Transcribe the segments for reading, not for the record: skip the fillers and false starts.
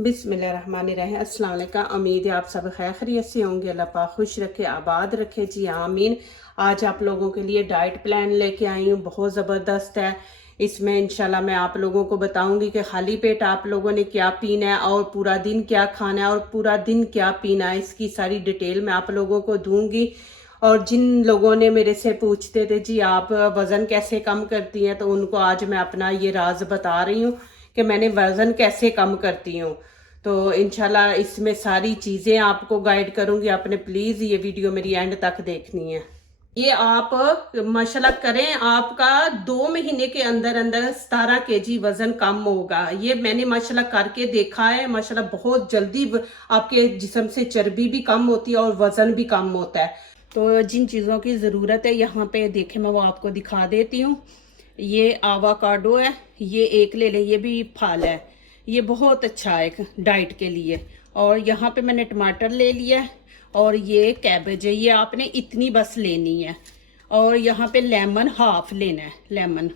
बिस्मिल्लाहिर्रहमानिर्रहीम। अस्सलाम वालेकुम। उम्मीद है आप सब खैर खैरियत से होंगे। अल्लाह पाक खुश रखे, आबाद रखे जी, आमीन। आज आप लोगों के लिए डाइट प्लान लेके आई हूँ, बहुत ज़बरदस्त है। इसमें इंशाल्लाह मैं आप लोगों को बताऊंगी कि खाली पेट आप लोगों ने क्या पीना है और पूरा दिन क्या खाना है और पूरा दिन क्या पीना है, इसकी सारी डिटेल मैं आप लोगों को दूंगी। और जिन लोगों ने मेरे से पूछते थे जी आप वज़न कैसे कम करती हैं, तो उनको आज मैं अपना ये राज बता रही हूँ कि मैंने वज़न कैसे कम करती हूँ। तो इंशाल्लाह इसमें सारी चीज़ें आपको गाइड करूँगी। आपने प्लीज़ ये वीडियो मेरी एंड तक देखनी है। ये आप माशाल्लाह करें, आपका 2 महीने के अंदर अंदर 17 kg वजन कम होगा। ये मैंने माशाल्लाह करके देखा है। माशाल्लाह बहुत जल्दी आपके जिस्म से चर्बी भी कम होती है और वजन भी कम होता है। तो जिन चीज़ों की ज़रूरत है यहाँ पे देखें, मैं वो आपको दिखा देती हूँ। ये आवाकाडो है, ये एक ले लें, ये भी फल है, ये बहुत अच्छा है डाइट के लिए। और यहाँ पे मैंने टमाटर ले लिया है और ये कैबेज है, ये आपने इतनी बस लेनी है। और यहाँ पे लेमन हाफ लेना है, लेमन।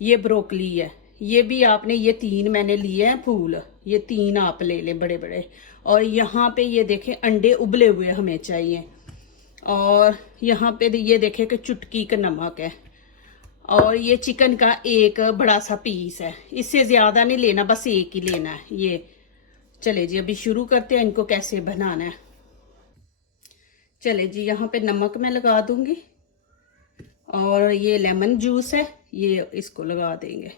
ये ब्रोकली है, ये भी आपने, ये 3 मैंने लिए हैं फूल, ये 3 आप ले लें बड़े बड़े। और यहाँ पे ये देखें अंडे उबले हुए हमें चाहिए। और यहाँ पे ये देखें कि चुटकी का नमक है। और ये चिकन का एक बड़ा सा पीस है, इससे ज़्यादा नहीं लेना, बस एक ही लेना है ये। चले जी अभी शुरू करते हैं इनको कैसे बनाना है। चले जी यहाँ पे नमक मैं लगा दूंगी और ये लेमन जूस है, ये इसको लगा देंगे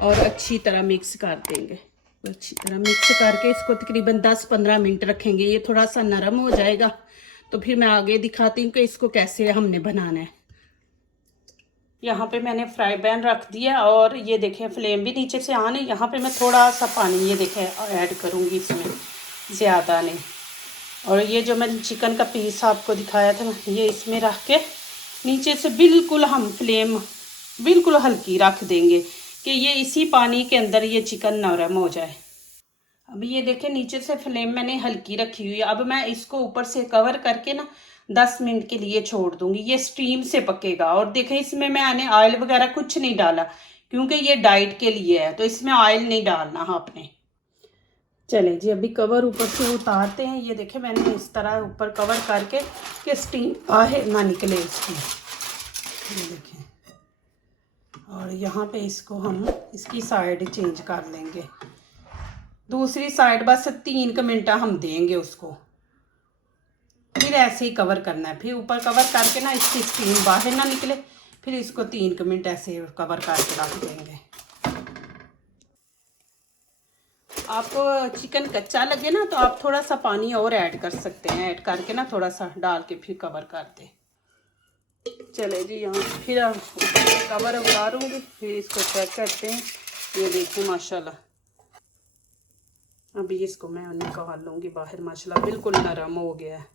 और अच्छी तरह मिक्स कर देंगे। अच्छी तरह मिक्स करके इसको तकरीबन 10-15 मिनट रखेंगे। ये थोड़ा सा नरम हो जाएगा तो फिर मैं आगे दिखाती हूँ कि इसको कैसे हमने बनाना है। यहाँ पे मैंने फ्राई पैन रख दिया और ये देखें फ्लेम भी नीचे से ऑन है। यहाँ पे मैं थोड़ा सा पानी ये देखें ऐड करूँगी इसमें, ज़्यादा नहीं। और ये जो मैंने चिकन का पीस आपको दिखाया था ये इसमें रख के नीचे से बिल्कुल हम फ्लेम बिल्कुल हल्की रख देंगे कि ये इसी पानी के अंदर ये चिकन नरम हो जाए। अब ये देखें नीचे से फ्लेम मैंने हल्की रखी हुई है। अब मैं इसको ऊपर से कवर करके ना 10 मिनट के लिए छोड़ दूंगी, ये स्टीम से पकेगा। और देखें इसमें मैंने ऑयल वगैरह कुछ नहीं डाला क्योंकि ये डाइट के लिए है, तो इसमें ऑयल नहीं डालना आपने। चले जी अभी कवर ऊपर से उतारते हैं। ये देखें मैंने इस तरह ऊपर कवर करके कि स्टीम बाहर ना निकले इसकी। ये देखें, और यहाँ पे इसको हम इसकी साइड चेंज कर लेंगे, दूसरी साइड बस 3 मिनट हम देंगे उसको। फिर ऐसे ही कवर करना है, फिर ऊपर कवर करके ना इसकी स्टीम बाहर ना निकले, फिर इसको 3 मिनट ऐसे कवर करके रख देंगे। आपको चिकन कच्चा लगे ना तो आप थोड़ा सा पानी और ऐड कर सकते हैं, ऐड करके ना थोड़ा सा डाल के फिर कवर कर दें। चले जी यहाँ फिर कवर उतारूँगी, फिर इसको चेक करते हैं। ये देखिए माशाल्लाह, अभी इसको मैं निकाल लूँगी बाहर। माशाल्लाह बिल्कुल नरम हो गया है।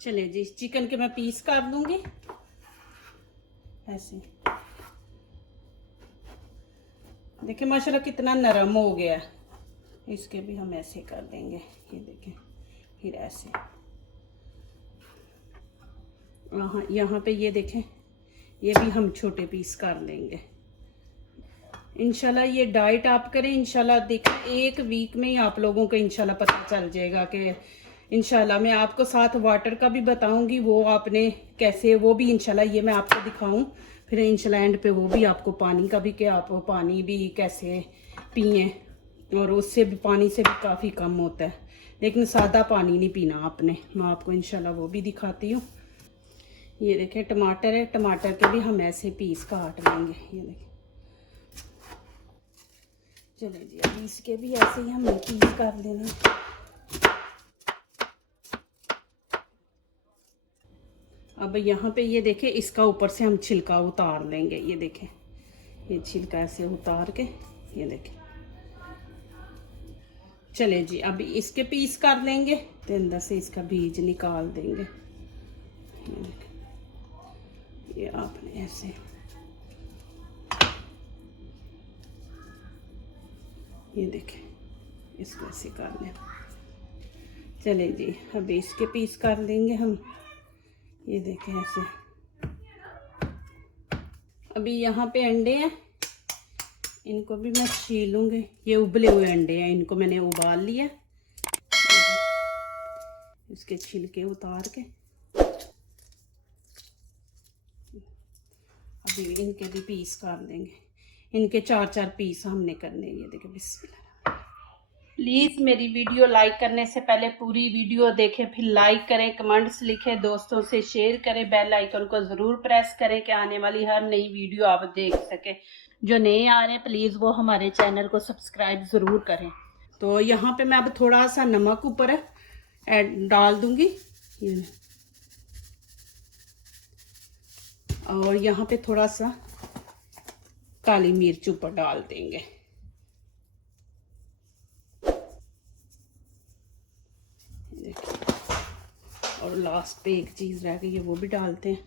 चलिए जी चिकन के मैं पीस काट दूँगी ऐसे। देखिए माशाल्लाह कितना नरम हो गया है। इसके भी हम ऐसे कर देंगे, ये देखें, फिर ऐसे। हाँ यहाँ पे ये देखें, ये भी हम छोटे पीस कर लेंगे। इंशाल्लाह ये डाइट आप करें, इंशाल्लाह देखें 1 वीक में ही आप लोगों को इंशाल्लाह पता चल जाएगा कि इंशाल्लाह। मैं आपको साथ वाटर का भी बताऊंगी, वो आपने कैसे, वो भी इंशाल्लाह ये मैं आपको दिखाऊं। फिर इंशाल्लाह एंड पे वो भी आपको पानी का भी, कि आप पानी भी कैसे पिए, और उससे भी पानी से भी काफ़ी कम होता है, लेकिन सादा पानी नहीं पीना आपने। मैं आपको इंशाल्लाह वो भी दिखाती हूँ। ये देखें टमाटर है, टमाटर के भी हम ऐसे पीस काट लेंगे। ये देखें, चलिए जी अभी इसके भी ऐसे ही हम पीस कर लेंगे। अब यहाँ पे ये देखें इसका ऊपर से हम छिलका उतार लेंगे। ये देखें ये छिलका ऐसे उतार के, ये देखें। चले जी अभी इसके पीस कर लेंगे तो अंदर से इसका बीज निकाल देंगे। ये देखें, ये आपने ऐसे, ये देखें इसको ऐसे कर लें। चले जी अभी इसके पीस कर लेंगे हम। ये देखें ऐसे। अभी यहाँ पे अंडे हैं, इनको भी मैं छीलूंगी। ये उबले हुए अंडे हैं, इनको मैंने उबाल लिया। इसके छिलके उतार के अभी इनके भी पीस कर देंगे। इनके 4-4 पीस हमने करने। ये देखिए, बिस्मिल्लाह। प्लीज़ मेरी वीडियो लाइक करने से पहले पूरी वीडियो देखें, फिर लाइक करें, कमेंट्स लिखें, दोस्तों से शेयर करें, बेल आइकन को ज़रूर प्रेस करें कि आने वाली हर नई वीडियो आप देख सकें। जो नए आ रहे हैं प्लीज़ वो हमारे चैनल को सब्सक्राइब ज़रूर करें। तो यहाँ पे मैं अब थोड़ा सा नमक ऊपर डाल दूँगी और यहाँ पे थोड़ा सा काली मिर्च ऊपर डाल देंगे। और लास्ट पे एक चीज़ रह गई है, वो भी डालते हैं।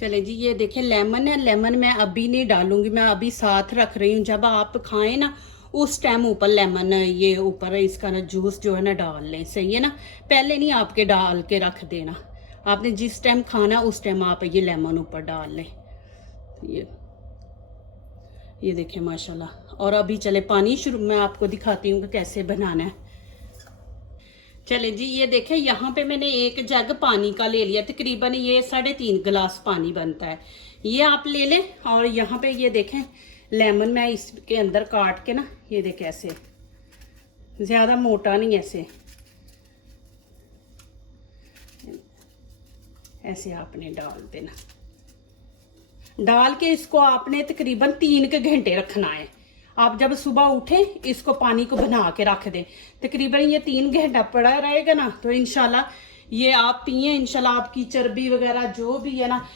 चले जी, ये देखें लेमन है। लेमन मैं अभी नहीं डालूंगी, मैं अभी साथ रख रही हूँ। जब आप खाएं ना उस टाइम ऊपर लेमन, ये ऊपर इसका ना जूस जो है ना डाल लें, सही है ना। पहले नहीं आपके डाल के रख देना, आपने जिस टाइम खाना उस टाइम आप ये लेमन ऊपर डाल लें। ये देखें माशाल्लाह। और अभी चले पानी शुरू, मैं आपको दिखाती हूँ कि कैसे बनाना है। चले जी, ये देखें यहाँ पे मैंने एक जग पानी का ले लिया, तकरीबन ये 3.5 गिलास पानी बनता है। ये आप ले लें। और यहाँ पे ये देखें लेमन मैं इसके अंदर काट के ना, ये देखें ऐसे, ज़्यादा मोटा नहीं, ऐसे आपने डाल देना। डाल के इसको आपने तकरीबन 3 घंटे रखना है। आप जब सुबह उठें इसको पानी को बना के रख दें। तकरीबन ये 3 घंटा पड़ा रहेगा ना, तो इंशाल्लाह ये आप पिए, इंशाल्लाह आपकी चर्बी वगैरह जो भी है ना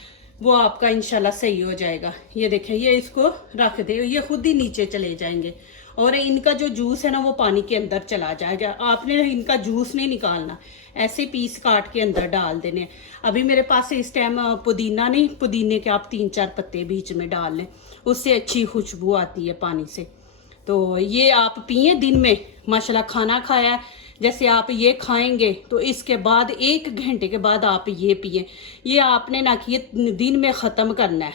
वो आपका इंशाल्लाह सही हो जाएगा। ये देखें, ये इसको रख दे, ये खुद ही नीचे चले जाएंगे और इनका जो जूस है ना वो पानी के अंदर चला जाएगा। आपने इनका जूस नहीं निकालना, ऐसे पीस काट के अंदर डाल देने। अभी मेरे पास इस टाइम पुदीना नहीं, पुदीने के आप 3-4 पत्ते बीच में डाल लें, उससे अच्छी खुशबू आती है पानी से। तो ये आप पिए दिन में, माशाल्लाह। खाना खाया जैसे आप ये खाएंगे तो इसके बाद 1 घंटे के बाद आप ये पिए। ये आपने ना कि दिन में ख़त्म करना है,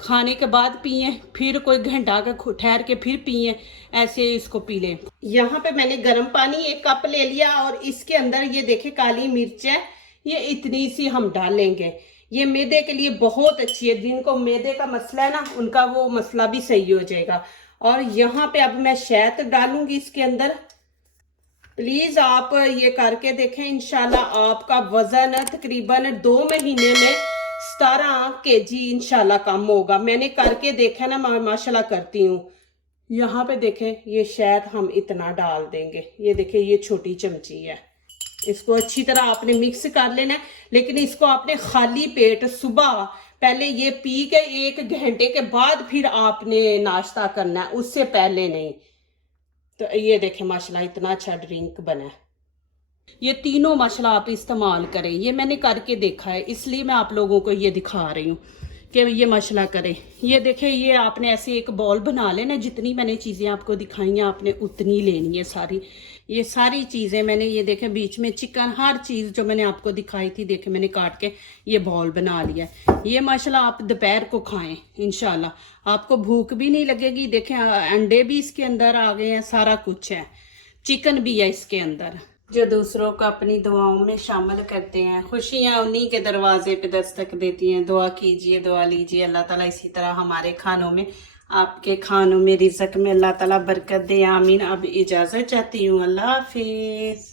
खाने के बाद पिए, फिर कोई घंटा के ठहर के फिर पिए, ऐसे इसको पी लें। यहाँ पे मैंने गर्म पानी 1 कप ले लिया और इसके अंदर ये देखे काली मिर्च है, ये इतनी सी हम डालेंगे। ये मैदे के लिए बहुत अच्छी है, जिनको मैदे का मसला है ना उनका वो मसला भी सही हो जाएगा। और यहाँ पे अब मैं शहद डालूंगी इसके अंदर। प्लीज आप ये करके देखें, इंशाल्लाह आपका वजन तकरीबन 2 महीने में 17 kg इंशाल्लाह कम होगा। मैंने करके देखा ना, माशाल्लाह करती हूँ। यहाँ पे देखें, ये शहद हम इतना डाल देंगे। ये देखें, ये छोटी चमची है। इसको अच्छी तरह आपने मिक्स कर लेना है, लेकिन इसको आपने खाली पेट सुबह पहले ये पी के 1 घंटे के बाद फिर आपने नाश्ता करना है, उससे पहले नहीं। तो ये देखें माशाल्लाह इतना अच्छा ड्रिंक बना है। ये तीनों माशाल्लाह आप इस्तेमाल करें। ये मैंने करके देखा है, इसलिए मैं आप लोगों को ये दिखा रही हूँ कि ये माशाल्लाह करें। ये देखें, ये आपने ऐसे एक बॉल बना लेना। जितनी मैंने चीज़ें आपको दिखाई हैं आपने उतनी लेनी है सारी। ये सारी चीज़ें मैंने, ये देखें बीच में चिकन, हर चीज़ जो मैंने आपको दिखाई थी देखें मैंने काट के ये बॉल बना लिया। ये माशाल्लाह आप दोपहर को खाएं, इंशाल्लाह आपको भूख भी नहीं लगेगी। देखें अंडे भी इसके अंदर आ गए हैं, सारा कुछ है, चिकन भी है इसके अंदर। जो दूसरों को अपनी दुआओं में शामिल करते हैं, खुशियां उन्हीं के दरवाजे पे दस्तक देती हैं। दुआ कीजिए, दुआ लीजिए, अल्लाह ताला इसी तरह हमारे खानों में, आपके खानों में, रिज़्क़ में अल्लाह ताला बरकत दे, आमीन। अब इजाज़त चाहती हूँ, अल्लाह हाफिज़।